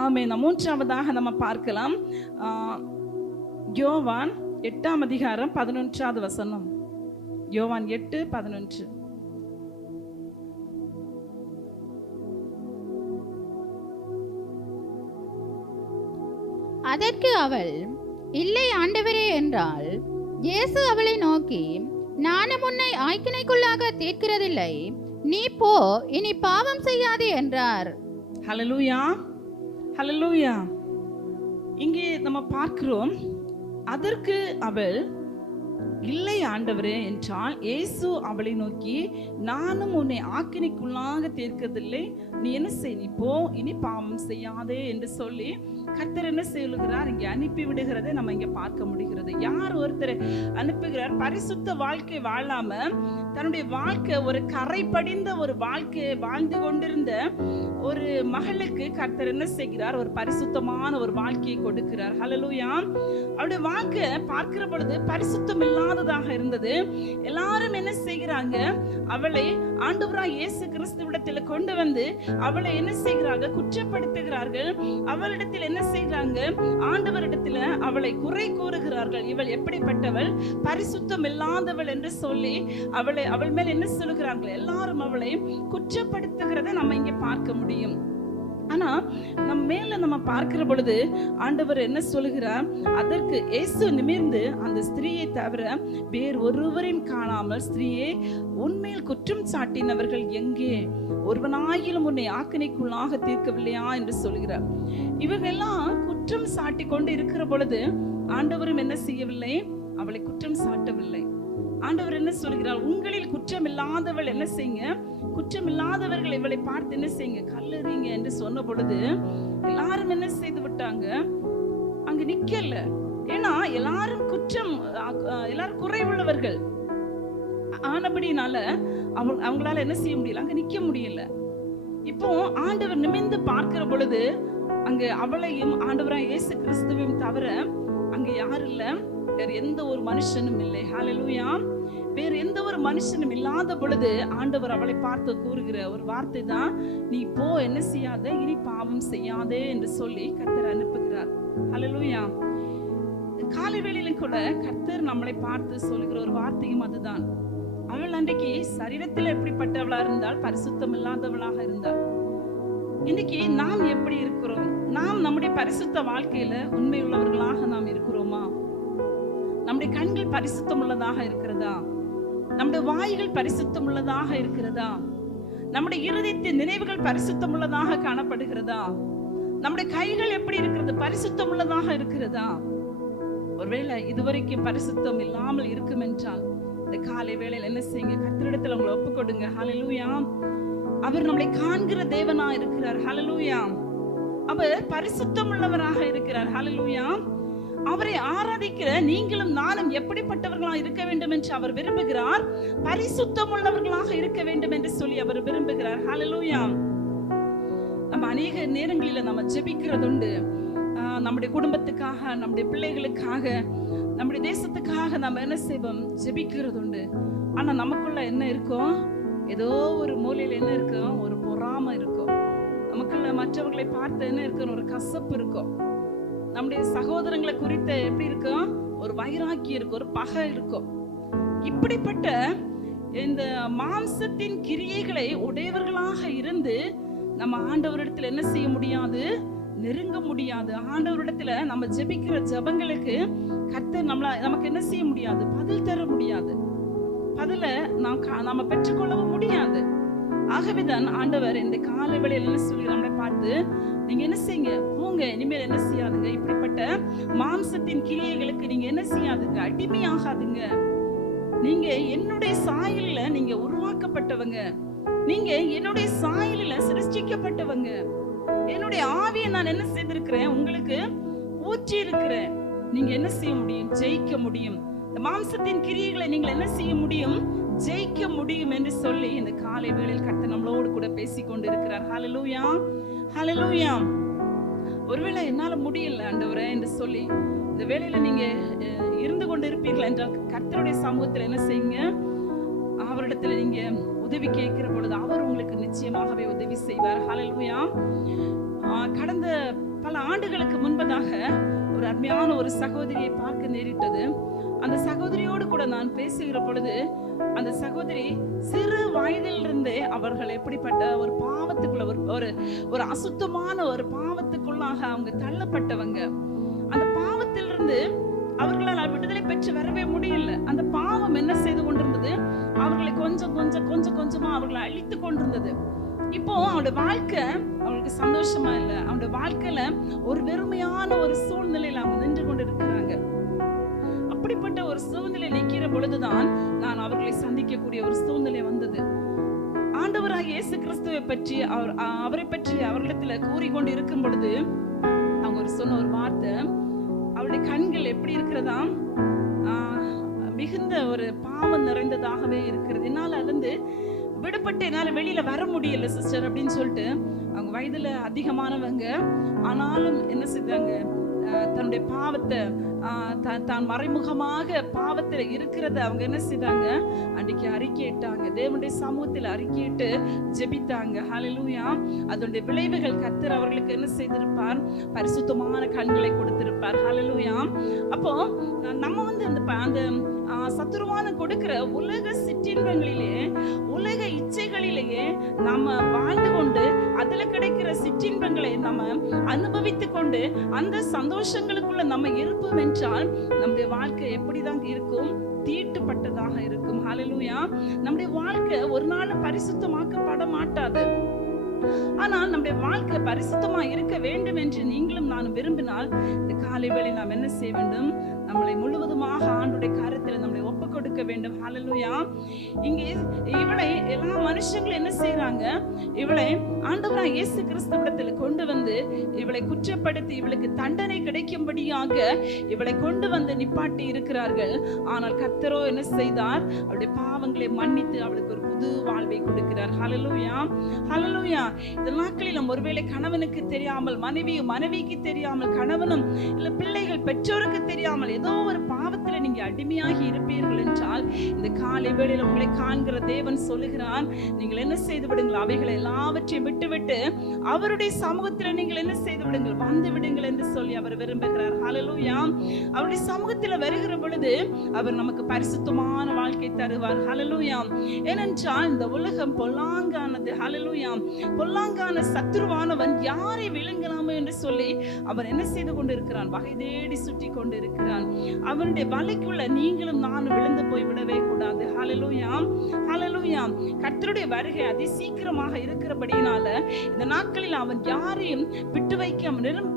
ஆமென். மூன்றாவதாக நம்ம பார்க்கலாம் யோவான் 8ஆம் அதிகாரம் 11வது வசனம். யோவான் 8:11. அதற்கு அவள், இல்லை ஆண்டவரே என்றாள். இயேசு அவளை நோக்கி, நானும் உன்னை ஆக்கினைக்குள்ளாக தீர்க்கிறதில்லை, நீ போ, இனி பாவம் செய்யாதே என்றார். ஹல்லேலூயா, ஹல்லேலூயா. இங்கே நம்ம பார்க்கிறோம், அதற்கு அவள் இல்லை ஆண்டவரே என்றால் இயேசு அவளை நோக்கி, நானும் உன்னை ஆக்கினைக்குள்ளாக தீர்க்கதில்லை, நீ என்ன செய், நீ போ, இனி பாவம் செய்யாதே என்று சொல்லி கர்த்தர் என்ன சொல்லுகிறார், இங்கே அனுப்பி விடுகிறதை நம்ம இங்க பார்க்க முடிகிறது. யார் ஒருத்தர் அனுப்புகிறார்? பரிசுத்த வாழ்க்கை வாழாம தன்னுடைய வாழ்க்கை ஒரு கரை படிந்த ஒரு வாழ்க்கையை வாழ்ந்து கொண்டிருந்த ஒரு மகளுக்கு கர்த்தர் என்ன செய்கிறார்? ஒரு பரிசுத்தமான ஒரு வாழ்க்கையை கொடுக்கிறார். ஹல்லேலூயா. அவருடைய வாழ்க்கை பார்க்கிற பொழுது பரிசுத்தம் இல்லாததாக இருந்தது. எல்லாரும் என்ன செய்கிறாங்க? அவளை ஆண்டவராய் இயேசு கிறிஸ்துவிடத்தில் கொண்டு வந்து அவளை என்ன செய்கிறாங்க? குற்றப்படுத்துகிறார்கள். அவளிடத்தில் என்ன செய்கிறாங்க? ஆண்டவரிடத்தில் அவளை குறை கூறுகிறார்கள். இவள் எப்படிப்பட்டவள்? பரிசுத்தம் இல்லாதவள் என்று சொல்லி அவள் மேல் என்ன சொல்லுகிறார்கள்? எல்லாரும் அவளை குற்றப்படுத்துகிறதை நம்ம இங்கே பார்க்க முடியும். ஆனா நம்ம மேல நம்ம பார்க்கிற பொழுது ஆண்டவர் என்ன சொல்லுகிறார்? அதற்கு இயேசு நிமிர்ந்து அந்த ஸ்திரீயை தவிர வேறு ஒருவரையும் காணாமல், ஸ்திரீயே, உன்மேல் குற்றம் சாட்டினவர்கள் எங்கே? ஒருவனாயிலும் உன்னை ஆக்கினைக்குள்ளாக தீர்க்கவில்லையா என்று சொல்கிறார். இவங்கெல்லாம் குற்றம் சாட்டி கொண்டு இருக்கிற பொழுது ஆண்டவரும் என்ன செய்யவில்லை? அவளை குற்றம் சாட்டவில்லை. ஆண்டவர் என்ன சொல்கிறார்? உங்களில் குற்றம் இல்லாதவள் என்ன செய்யுங்க? குற்றம் இல்லாதவர்கள் இவளை பார்த்து என்ன செய்யுங்க? கல்லெறிங்க என்று சொன்ன பொழுது எல்லாரும் என்ன செய்து விட்டாங்க? அங்க நிக்கல. ஏன்னா எல்லாரும் எல்லாரும் குறைவுள்ளவர்கள் ஆனபடினால அவங்களால என்ன செய்ய முடியல? அங்க நிக்க முடியல. இப்போ ஆண்டவர் நிமிர்ந்து பார்க்கிற பொழுது அங்க அவளையும் ஆண்டவராய் இயேசு கிறிஸ்துவையும் தவிர அங்க யாரு இல்ல? வேற எந்த ஒரு மனுஷனும் இல்லை. ஹல்லேலூயா. வேற எந்த ஒரு மனுஷனும் இல்லாத பொழுது ஆண்டவர் அவளை பார்த்து கூறுகிற ஒரு வார்த்தை தான், நீ போ, என்ன செய்யாத, இனி பாவம் செய்யாதே என்று சொல்லி கர்த்தர் அனுப்புகிறார். ஹல்லேலூயா. காலை வேளையிலும் கூட கர்த்தர் நம்மளை பார்த்து சொல்லுகிற ஒரு வார்த்தையும் அதுதான். அவள் அன்றைக்கு சரீரத்தில் எப்படிப்பட்டவளா இருந்தால்? பரிசுத்தம் இல்லாதவளாக இருந்தாள். இன்னைக்கு நாம் எப்படி இருக்கிறோம்? நாம் நம்முடைய பரிசுத்த வாழ்க்கையில உண்மை உள்ளவர்களாக நாம் இருக்கிறோமா? நம்முடைய கண்கள் பரிசுத்தம் உள்ளதாக இருக்கிறதா? நம்முடைய வாய்கள் பரிசுத்தம் உள்ளதாக இருக்கிறதா? நம்முடைய இருதயத்தின் நினைவுகள் பரிசுத்தம் உள்ளதாக காணப்படுகிறதா? நம்முடைய கைகள் எப்படி இருக்கிறது? பரிசுத்தம் உள்ளதாக இருக்கிறதா? ஒருவேளை இதுவரைக்கும் பரிசுத்தம் இல்லாமல் இருக்கும் என்றால் இந்த காலை வேளையில் என்ன செய்யுங்க? கர்த்தரிடத்தில் உங்களை ஒப்புக்கொடுங்க. ஹல்லேலூயா. அவர் நம்மளை காண்கிற தேவனா இருக்கிறார். ஹல்லேலூயா. அவர் பரிசுத்தம் உள்ளவராக இருக்கிறார். ஹல்லேலூயா. அவரை ஆராதிக்கிற நீங்களும் நானும் எப்படிப்பட்டவர்களா இருக்க வேண்டும் என்று அவர் விரும்புகிறார்? பரிசுத்தம் உள்ளவர்களாக இருக்க வேண்டும் என்று சொல்லி அவர் விரும்புகிறார். ஹல்லேலூயா. நம்ம அநேக நேரங்களில நம்ம ஜெபிக்கிறதுண்டு. நம்முடைய குடும்பத்துக்காக, நம்முடைய பிள்ளைகளுக்காக, நம்முடைய தேசத்துக்காக நம்ம என்ன செய்வோம்? ஜெபிக்கிறதுண்டு. ஆனா நமக்குள்ள என்ன இருக்கும்? ஏதோ ஒரு மூலையில என்ன இருக்கும்? ஒரு பொறாமை இருக்கும். நமக்குள்ள மற்றவர்களை பார்த்து என்ன இருக்கும்? ஒரு கசப்பு இருக்கும். நம்முடைய சகோதரங்களை குறித்த எப்படி இருக்கும்? ஒரு வைராக்கியம் இருக்கும், ஒரு பகை இருக்கும். இப்படிப்பட்ட இந்த மாம்சத்தின் கிரியைகளை உடையவர்களாக இருந்து நம்ம ஆண்டவரிடத்துல என்ன செய்ய முடியாது? நெருங்க முடியாது. ஆண்டவரிடத்துல நம்ம ஜெபிக்கிற ஜெபங்களுக்கு கர்த்தர் நமக்கு என்ன செய்ய முடியாது? பதில் தர முடியாது. பதில நாம பெற்றுக்கொள்ளவும் முடியாது. ஆகவேதான் ஆண்டவர் இந்த காலை வேளையில என்ன சொல்லி நம்மளை பார்த்து, நீங்க என்ன செய்யுங்க? போங்க, இனிமேல் என்ன செய்யாதுங்க? இப்படிப்பட்ட மாம்சத்தின் கிரியைகளுக்கு நீங்க என்ன செய்யாதுங்க? அடிமையாகாதுங்க. நீங்க என்னுடைய சாயலில நீங்க உருவாக்கப்பட்டவங்க. நீங்க என்னுடைய சாயலில சிருஷ்டிக்கப்பட்டவங்க. என்னுடைய ஆவியை நான் என்ன செய்திருக்கிறேன்? உங்களுக்கு ஊற்றி இருக்கிறேன். நீங்க என்ன செய்ய முடியும்? ஜெயிக்க முடியும். இந்த மாம்சத்தின் கிரியைகளை நீங்கள் என்ன செய்ய முடியும்? ஜெயிக்க முடியும் என்று சொல்லி இந்த காலை வேளையில் கர்த்தர் நம்மளோடு கூட பேசிக் கொண்டிருக்கிறார். ஹல்லேலூயா, ஹல்லேலூயா. ஒருவேளை என்னால முடியல ஆண்டவரே என்று சொல்லி இந்த வேளையில நீங்க இருந்து கொண்டு இருப்பீர்கள் என்றால் கர்த்தருடைய சமூகத்தில் என்ன செய்யுங்க? அவரிடத்துல நீங்க உதவி கேட்கிற பொழுது அவர் உங்களுக்கு நிச்சயமாகவே உதவி செய்வார். ஹல்லேலூயா. கடந்த பல ஆண்டுகளுக்கு முன்பதாக ஒரு அருமையான ஒரு சகோதரியை பார்க்க நேரிட்டது. அந்த சகோதரியோடு கூட நான் பேசுகிற பொழுது அந்த சகோதரி சிறு வயதிலிருந்தே அவர்கள் எப்படிப்பட்ட ஒரு பாவத்துக்குள்ள ஒரு அசுத்தமான ஒரு பாவத்துக்குள்ளாக அவங்க தள்ளப்பட்டவங்க. அந்த பாவத்திலிருந்து அவர்களால் விடுதலை பெற்று வரவே முடியல. அந்த பாவம் என்ன செய்து கொண்டிருந்தது? அவர்களை கொஞ்சம் கொஞ்சமா அவர்களை அழித்து கொண்டிருந்தது. இப்போ அவனுடைய வாழ்க்கை அவங்களுக்கு சந்தோஷமா இல்லை. அவனுடைய வாழ்க்கையில ஒரு வெறுமையான ஒரு சூழ்நிலையில அவங்க நின்று கொண்டு இருக்கிறாங்க. அப்படிப்பட்ட ஒரு சூழ்நிலை நிற்கிற பொழுதுதான் நான் அவர்களை சந்திக்கக்கூடிய ஒரு சூழ்நிலை வந்தது. ஆண்டவராகிய இயேசு கிறிஸ்துவை பற்றி அவரை பற்றி அவர்களிடத்துல கூறிக்கொண்டு இருக்கும் பொழுது அவங்க சொன்ன ஒரு வார்த்தை, அவருடைய கண்கள் எப்படி இருக்கிறதா, மிகுந்த ஒரு பாவம் நிறைந்ததாகவே இருக்கிறது. என்னால் அதிலிருந்து விடுபட்டு என்னால் வெளியில வர முடியல சிஸ்டர் அப்படின்னு சொல்லிட்டு அவங்க வயதுல அதிகமானவங்க. ஆனாலும் என்ன செய்தாங்க, தன்னுடைய பாவத்தை தான் மறைமுகமாக பாவத்துல இருக்கிறத அவங்க என்ன செய்தாங்க, அன்றைக்கு அறிக்கையிட்டாங்க. தேவனுடைய சமூகத்தில் அறிக்கையிட்டு ஜெபித்தாங்க. ஹல்லேலூயா. அதனுடைய விளைவுகள் கர்த்தர் அவர்களுக்கு என்ன செய்திருப்பார்? பரிசுத்தமான கண்களை கொடுத்திருப்பார். ஹல்லேலூயா. அப்போ நம்ம வந்து அந்த சத்துருவான கொடுக்கிற உலக சிற்றின்பங்களிலே, உலக இச்சைகளிலேயே நம்ம வாழ்ந்து கொண்டு அதுல கிடைக்கிற சிற்றின்பங்களை நம்ம அனுபவித்து கொண்டு அந்த சந்தோஷங்களுக்குள்ள நம்ம இருப்போம் என்றால் நம்முடைய வாழ்க்கை எப்படிதான் இருக்கும்? தீட்டுப்பட்டதாக இருக்கும். ஹல்லேலூயா. நம்முடைய வாழ்க்கை ஒரு நாள் பரிசுத்தமாக்கப்பட மாட்டாது. ஆனால் நம்முடைய வாழ்க்கை பரிசுத்தமா இருக்க வேண்டும் என்று நீங்களும் நானும் விரும்பினால் இந்த காலை வேளை நாம் என்ன செய்ய வேண்டும்? நம்மளை முழுவதுமாக ஆண்டுடைய கருத்தில் நம்மளை ஒப்பு கொடுக்க வேண்டும். ஹல்லேலூயா. இங்கே இவளை எல்லா மனுஷங்களும் என்ன செய்யறாங்க? இவளை ஆண்டவராகிய இயேசு கிறிஸ்துவிடத்துல கொண்டு வந்து இவளை குற்றப்படுத்தி இவளுக்கு தண்டனை கிடைக்கும்படியாக இவளை கொண்டு வந்து நிப்பாட்டி இருக்கிறார்கள். ஆனால் கர்த்தரோ என்ன செய்தார்? அவளுடைய பாவங்களை மன்னித்து அவளுக்கு ஒரு புது வாழ்வை கொடுக்கிறார். ஹல்லேலூயா. ஹல்லேலூயா. இந்த நாட்களில் நம்ம ஒருவேளை கணவனுக்கு தெரியாமல், மனைவிக்கு தெரியாமல், கணவனும் இல்ல பிள்ளைகள் பெற்றோருக்கு தெரியாமல் ஏதோ ஒரு பாவத்துல நீங்க அடிமையாகி இருப்பீர்கள் என்றால் இந்த காலை வேளையில் உங்களை காண்கிற தேவன் சொல்லுகிறான், நீங்கள் என்ன செய்து விடுங்கள்? அவைகளை எல்லாவற்றையும் விட்டுவிட்டு அவருடைய சமூகத்தில் நீங்கள் என்ன செய்து விடுங்கள்? வந்து விடுங்கள் என்று சொல்லி அவர் விரும்புகிறார். ஹல்லேலூயா. அவருடைய சமூகத்தில் வருகிற பொழுது அவர் நமக்கு பரிசுத்தமான வாழ்க்கை தருவார். ஹல்லேலூயா. ஏனென்றால் இந்த உலகம் பொல்லாங்கானது. ஹல்லேலூயா. பொல்லாங்கான சத்துருவானவன் யாரை விழுங்கலாமோ என்று சொல்லி அவன் என்ன செய்து கொண்டிருக்கிறான்? வகை தேடி சுற்றி கொண்டிருக்கிறான். அவனுடைய வலைக்குள்ள நீங்களும் நானும் விழுந்து போய் விடவே கூடாது. ஹல்லேலூயா. ஹல்லேலூயா. கர்த்தருடைய வருகை அதி சீக்கிரமாக இருக்கிறபடியினால இந்த நாட்களில் அவன் யாரையும் விட்டு வைக்க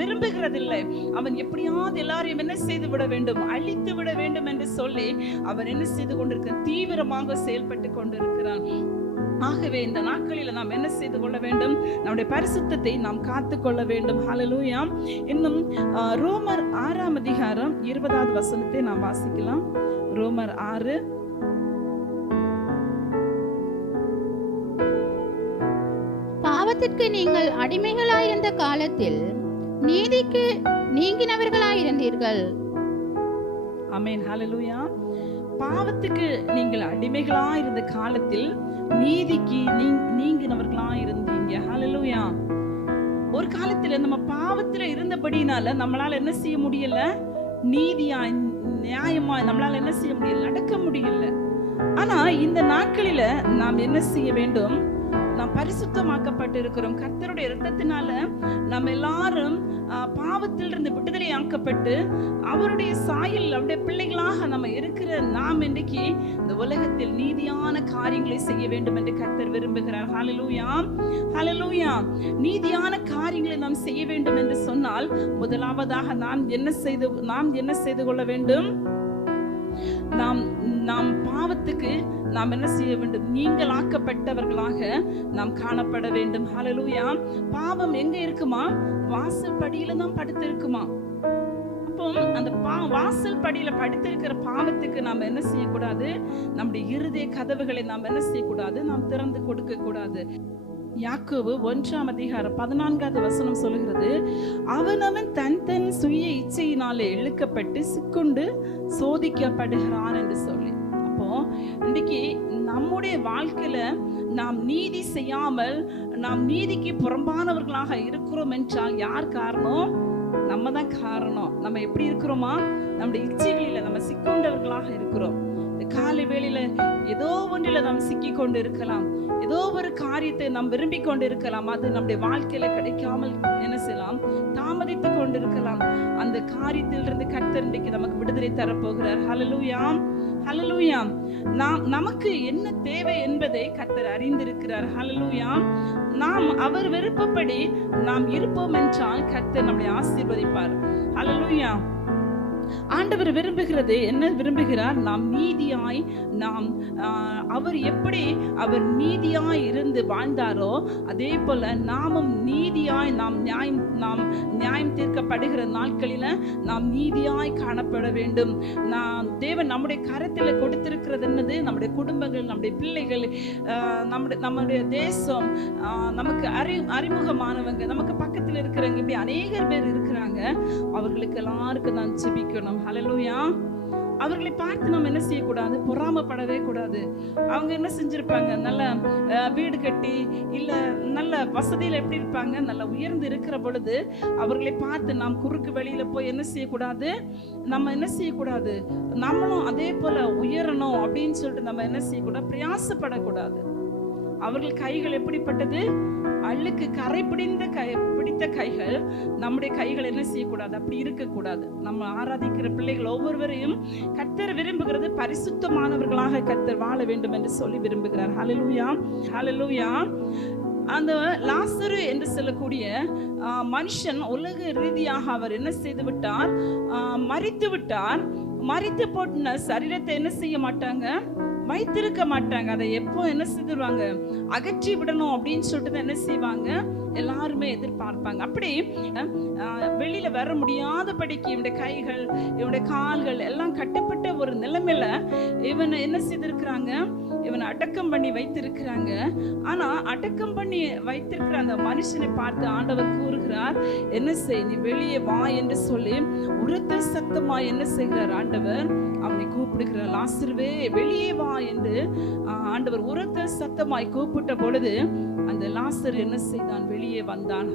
விரும்புகிறதில்லை. அவன் எப்படியாவது எல்லாரையும் என்ன செய்து விட வேண்டும்? அழித்து விட வேண்டும் என்று சொல்லி அவன் என்ன செய்து கொண்டிருக்கிறான்? தீவிரமாக செயல்பட்டு கொண்டிருக்கிறான். ஆகவே இந்த நாட்களில் நாம் என்ன செய்து கொள்ள வேண்டும்? நம்முடைய பரிசுத்தத்தை நாம் காத்து கொள்ள வேண்டும். ஹல்லேலூயா. இன்னும் ரோமர் 6ஆம் அதிகாரம் 20வது வசனத்தை நாம் வாசிக்கலாம். ரோமர் 6. பாவத்திற்கு நீங்கள் அடிமைகளாயிருந்த காலத்தில் நீதிக்கு நீங்கினவர்களாயிருந்தீர்கள். ஆமென். ஹல்லேலூயா. பாவத்துக்கு நீங்கள் அடிமைகளா இருந்த காலத்தில் நீதிக்கு நீங்கினவர்களா இருந்தீங்க. ஹல்லேலூயா. ஒரு காலத்துல நம்ம பாவத்துல இருந்தபடினால நம்மளால என்ன செய்ய முடியல? நீதியா நியாயமா நம்மளால என்ன செய்ய முடியல? நடக்க முடியல. ஆனா இந்த நாட்களில நாம் என்ன செய்ய வேண்டும்? நாம் பரிசுத்தமாக்கப்பட்டு இருக்கிறோம். கர்த்தருடைய இரத்தத்தினால நம்ம எல்லாரும் பாவத்திலிருந்து விடுதலை ஆக்கப்பட்டு அவருடைய சாயல் அவருடைய பிள்ளைகளாக நம்ம இருக்கிற நாம் இன்றைக்கு இந்த உலகத்தில் நீதியான காரியங்களை செய்ய வேண்டும் என்று கர்த்தர் விரும்புகிறார். ஹல்லேலூயா. ஹல்லேலூயா. நீதியான காரியங்களை நாம் செய்ய வேண்டும் என்று சொன்னால் முதலாவதாக நாம் என்ன செய்து கொள்ள வேண்டும்? நாம் பாவத்துக்கு நாம் என்ன செய்ய வேண்டும்? நீங்களாக்கப்பட்டவர்களாக நாம் காணப்பட வேண்டும். ஹல்லேலூயா. பாவம் எங்க இருக்குமா? வாசல் படியில தான் படுத்து இருக்குமா? அப்போ அந்த வாசல் படியில படுத்திருக்கிற பாவத்துக்கு நாம் என்ன செய்யக்கூடாது? நம்முடைய இருதய கதவுகளை நாம் என்ன செய்யக்கூடாது? நாம் திறந்து கொடுக்க கூடாது. யாக்கோபு 1ஆம் அதிகாரம் 14வது வசனம் சொல்லுகிறது, அவனவன் தன் சுய இச்சையினாலே இழுக்கப்பட்டு சிக்குண்டு சோதிக்கப்படுகிறான் என்று சொல்லி. அப்போ இன்னைக்கு நம்முடைய வாழ்க்கையில நாம் நீதி செய்யாமல் நாம் நீதிக்கு புறம்பானவர்களாக இருக்கிறோம் என்றால் யார் காரணம்? நம்ம தான் காரணம். நம்ம எப்படி இருக்கிறோமா? நம்முடைய இச்சைகளில நம்ம சிக்கொண்டவர்களாக இருக்கிறோம். இந்த காலை வேளையில ஏதோ ஒன்றில நாம் சிக்கி கொண்டு இருக்கலாம். ஏதோ ஒரு காரியத்தை நாம் விரும்பி கொண்டு இருக்கலாம். அது நம்முடைய வாழ்க்கையில கிடைக்காமல் என்ன செய்யலாம்? தாமதித்து கொண்டு இருக்கலாம். அந்த காரியத்திலிருந்து கர்த்தர் இன்றைக்கு நமக்கு விடுதலை தரப்போகிறார். ஹல்லேலூயா, ஹல்லேலூயா. நமக்கு என்ன தேவை என்பதை கர்த்தர் அறிந்திருக்கிறார். ஹல்லேலூயா. நாம் அவர் விருப்பப்படி நாம் இருப்போம் என்றால் கர்த்தர் நம்மை ஆசீர்வதிப்பார். ஹல்லேலூயா. ஆண்டவர் விரும்புகிறது என்ன? விரும்புகிறார் நாம் நீதியாய், நாம் அவர் எப்படி அவர் நீதியாய் இருந்து வாழ்ந்தாரோ அதே போல நாமும் நீதியாய் நாம் நியாயம் தீர்க்கப்படுகிற நாட்களில நாம் நீதியாய் காணப்பட வேண்டும். தேவன் நம்முடைய கரத்தில் கொடுத்திருக்கிறது என்னது? நம்முடைய குடும்பங்கள், நம்முடைய பிள்ளைகள், நம்முடைய தேசம், நமக்கு அறிமுகமானவங்க, நமக்கு பக்கத்தில் இருக்கிறவங்க, இப்படி அநேகர் பேர் இருக்கிறாங்க. அவர்களுக்கு எல்லாருக்கும் நான் ஜெபிக்கணும். ஹல்லேலூயா. அவர்களை பார்த்து நம்ம என்ன செய்யக்கூடாது? பொறாமப்படவே கூடாது. அவங்க என்ன செஞ்சிருப்பாங்க? நல்ல வீடு கட்டி இல்ல நல்ல வசதியில எப்படி இருப்பாங்க? நல்ல உயர்ந்து இருக்கிற பொழுது அவர்களை பார்த்து நாம் குறுக்கு வழியில போய் என்ன செய்யக்கூடாது? நம்ம என்ன செய்யக்கூடாது? நம்மளும் அதே போல உயரணும் அப்படின்னு சொல்லிட்டு நம்ம என்ன செய்யக்கூடாது? பிரயாசப்படக்கூடாது. அவர்கள் கைகள் எப்படிப்பட்டது? அழுக்கு கரை பிடித்த கைகள். நம்முடைய கைகள் என்ன செய்யக்கூடாது? அப்படி இருக்கக்கூடாது. நம்ம ஆராதிக்கிற பிள்ளைகள் ஒவ்வொருவரையும் கர்த்தர் விரும்புகிறது பரிசுத்தமானவர்களாக கர்த்தர் வாழ வேண்டும் என்று சொல்லி விரும்புகிறார். ஹல்லேலூயா, ஹல்லேலூயா. அந்த லாசரு என்று சொல்லக்கூடிய மனுஷன் உலக ரீதியாக அவர் என்ன செய்து விட்டார்? மரித்து விட்டார். மரித்து போட்ட சரீரத்தை என்ன செய்ய மாட்டாங்க? வைத்திருக்க மாட்டாங்க. அதை எப்போ என்ன செய்வாங்க? அகற்றி விடணும் அப்படின்னு சொல்லிட்டு என்ன செய்வாங்க? எல்லாருமே எதிர்பார்ப்பாங்க. அப்படி வெளியில வர முடியாதபடிக்கு இவனுடைய கைகள், இவனுடைய கால்கள் எல்லாம் கட்டப்பட்ட ஒரு நிலைமையில இவனை என்ன செய்திருக்கிறாங்க? இவனை அடக்கம் பண்ணி வைத்திருக்கிறாங்க. ஆனா அடக்கம் பண்ணி வைத்திருக்கிற அந்த மனுஷனை பார்த்து ஆண்டவர் கூறுகிறார், என்ன செய், நீ வெளியே வா என்று சொல்லி உரத்த சத்தமா என்ன செய்கிறார்? ஆண்டவர் அவனை கூப்பிடுகிறார். லாசருவே வெளியே வா என்று ஆண்டவர் உரத்த சத்தமாய் கூப்பிட்ட பொழுது அந்த லாசர் என்ன செய்தான்? வெளியே வந்தான்.